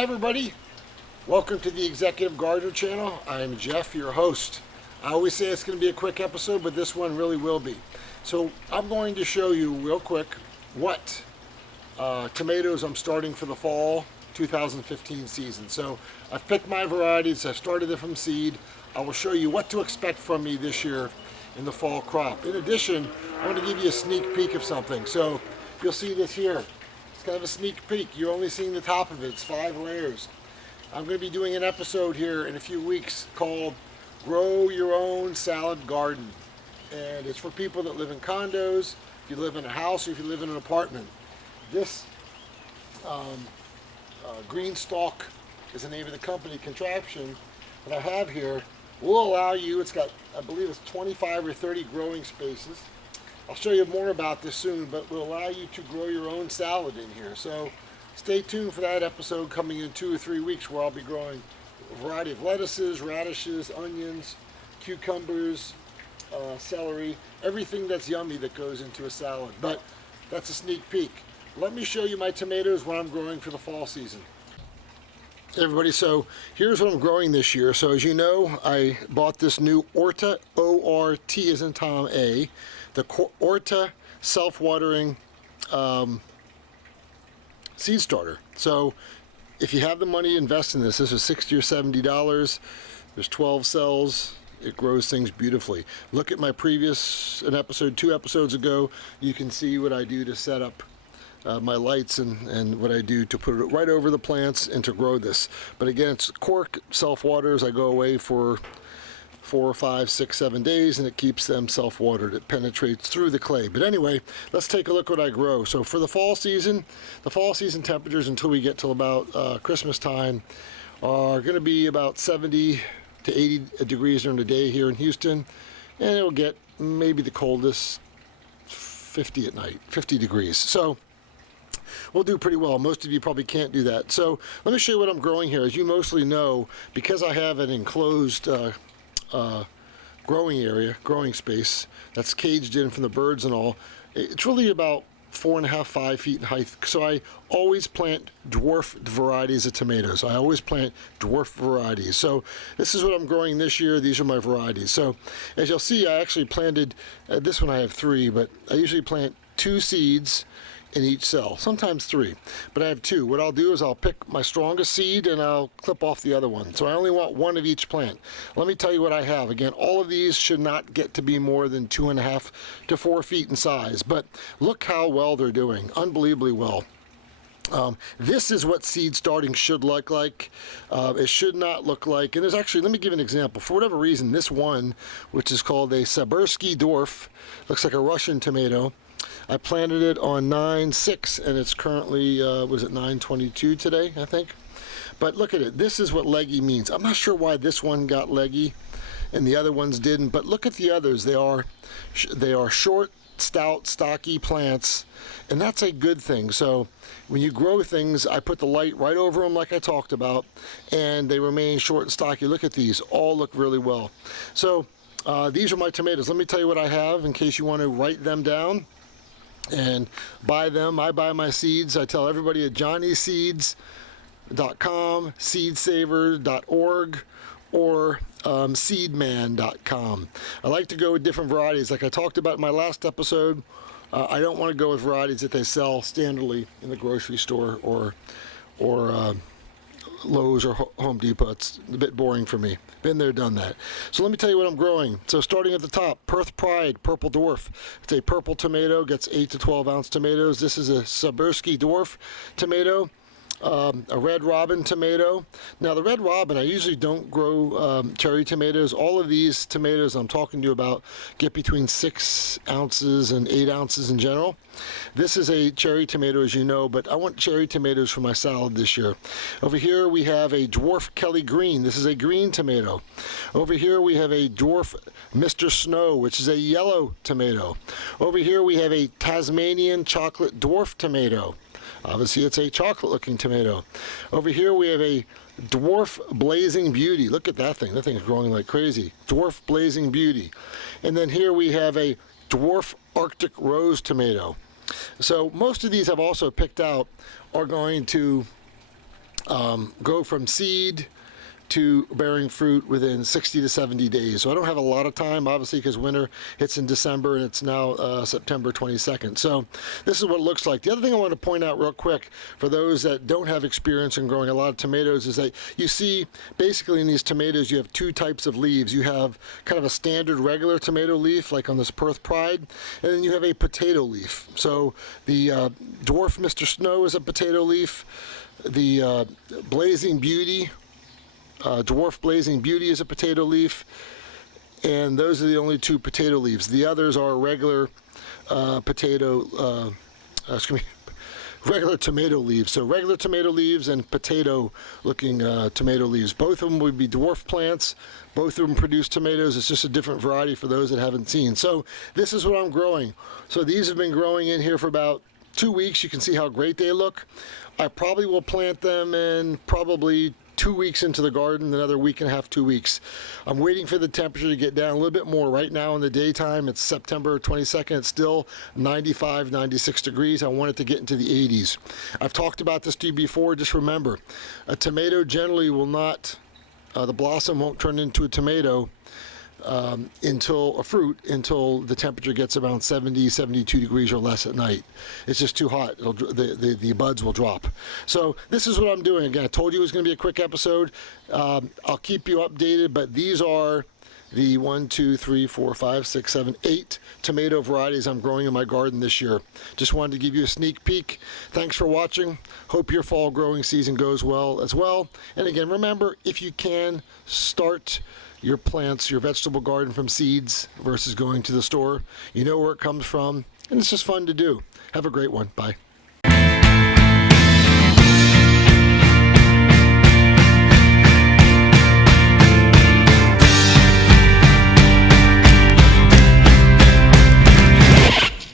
Hi everybody, welcome to the Executive Gardener channel. I'm Jeff, your host. I always say it's going to be a quick episode, but this one really will be. So I'm going to show you real quick what tomatoes I'm starting for the fall 2015 season. So I've picked my varieties, I've started them from seed. I will show you what to expect from me this year in the fall crop. In addition, I want to give you a sneak peek of something. So you'll see this here. It's kind of a sneak peek. You're only seeing the top of it. It's 5 layers. I'm going to be doing an episode here in a few weeks called Grow Your Own Salad Garden. And it's for people that live in condos, if you live in a house, or if you live in an apartment. This green stalk is the name of the company contraption that I have here. Will allow you, it's got, I believe it's 25 or 30 growing spaces. I'll show you more about this soon, but will allow you to grow your own salad in here. So stay tuned for that episode coming in 2 or 3 weeks, where I'll be growing a variety of lettuces, radishes, onions, cucumbers, celery, everything that's yummy that goes into a salad. But that's a sneak peek. Let me show you my tomatoes, what I'm growing for the fall season. Hey everybody, so here's what I'm growing this year. So as you know, I bought this new Orta, O-R-T as in Tom, A, the Orta self-watering seed starter. So if you have the money, invest in this. This is $60 or $70. There's 12 cells. It grows things beautifully. Look at my previous, an episode 2 episodes ago. You can see what I do to set up my lights and what I do to put it right over the plants and to grow this. But again, it's cork, self-waters. I go away for 4, 5, 6, 7 days, and it keeps them self-watered. It penetrates through the clay. But anyway, let's take a look what I grow. So for the fall season temperatures until we get till about Christmas time are going to be about 70 to 80 degrees during the day here in Houston, and it'll get maybe the coldest 50 at night, 50 degrees. So we'll do pretty well. Most of you probably can't do that. So let me show you what I'm growing here. As you mostly know, because I have an enclosed growing area, growing space that's caged in from the birds and all, it's really about 4.5, 5 feet in height. So I always plant dwarf varieties of tomatoes. I always plant dwarf varieties. So this is what I'm growing this year. These are my varieties. So as you'll see, I actually planted, this one I have 3, but I usually plant 2 seeds in each cell, sometimes 3, but I have 2. What I'll do is I'll pick my strongest seed and I'll clip off the other one. So I only want 1 of each plant. Let me tell you what I have. Again, all of these should not get to be more than 2.5 to 4 feet in size, but look how well they're doing, unbelievably well. This is what seed starting should look like. It should not look like, and there's actually, let me give an example. For whatever reason, this one, which is called a Seedlings dwarf, looks like a Russian tomato. I planted it on 9/6, and it's currently, was it 9/22 today, I think? But look at it. This is what leggy means. I'm not sure why this one got leggy and the other ones didn't, but look at the others. They are short, stout, stocky plants, and that's a good thing. So when you grow things, I put the light right over them like I talked about, and they remain short and stocky. Look at these. All look really well. So these are my tomatoes. Let me tell you what I have in case you want to write them down and buy them. I buy my seeds. I tell everybody at johnnyseeds.com, seedsaver.org, or seedman.com. I like to go with different varieties. Like I talked about in my last episode, I don't want to go with varieties that they sell standardly in the grocery store or Lowe's or Home Depot. It's a bit boring for me. Been there, done that. So let me tell you what I'm growing. So starting at the top, Perth Pride, purple dwarf. It's a purple tomato, gets 8 to 12 ounce tomatoes. This is a Seedlings dwarf tomato. A red robin tomato. Now the red robin, I usually don't grow cherry tomatoes. All of these tomatoes I'm talking to you about get between 6 ounces and 8 ounces in general. This is a cherry tomato, as you know, but I want cherry tomatoes for my salad this year. Over here we have a dwarf Kelly Green. This is a green tomato. Over here we have a dwarf Mr. Snow, which is a yellow tomato. Over here we have a Tasmanian chocolate dwarf tomato. Obviously it's a chocolate looking tomato. Over here we have a dwarf Blazing Beauty. Look at that thing. That thing's growing like crazy. Dwarf Blazing Beauty. And then here we have a dwarf Arctic Rose tomato. So most of these I've also picked out are going to go from seed to bearing fruit within 60 to 70 days. So I don't have a lot of time, obviously, because winter hits in December, and it's now September 22nd. So this is what it looks like. The other thing I want to point out real quick for those that don't have experience in growing a lot of tomatoes is that you see basically in these tomatoes you have two types of leaves. You have kind of a standard regular tomato leaf, like on this Perth Pride, and then you have a potato leaf. So the dwarf Mr. Snow is a potato leaf. The Blazing Beauty, dwarf Blazing Beauty is a potato leaf, and those are the only two potato leaves. The others are regular regular tomato leaves. So regular tomato leaves and potato-looking tomato leaves. Both of them would be dwarf plants. Both of them produce tomatoes. It's just a different variety for those that haven't seen. So this is what I'm growing. So these have been growing in here for about 2 weeks. You can see how great they look. I probably will plant them in probably 2 weeks into the garden, another week and a half, 2 weeks. I'm waiting for the temperature to get down a little bit more. Right now in the daytime, it's September 22nd. It's still 95, 96 degrees. I want it to get into the 80s. I've talked about this to you before. Just remember, a tomato generally will not, the blossom won't turn into a tomato until a fruit until the temperature gets around 70, 72 degrees or less at night. It's just too hot. The buds will drop. So this is what I'm doing. Again, I told you it was going to be a quick episode. I'll keep you updated, but these are the 1, 2, 3, 4, 5, 6, 7, 8 tomato varieties I'm growing in my garden this year. Just wanted to give you a sneak peek. Thanks for watching. Hope your fall growing season goes well as well. And again, remember, if you can, start your plants, your vegetable garden from seeds versus going to the store. You know where it comes from, and it's just fun to do. Have a great one. Bye.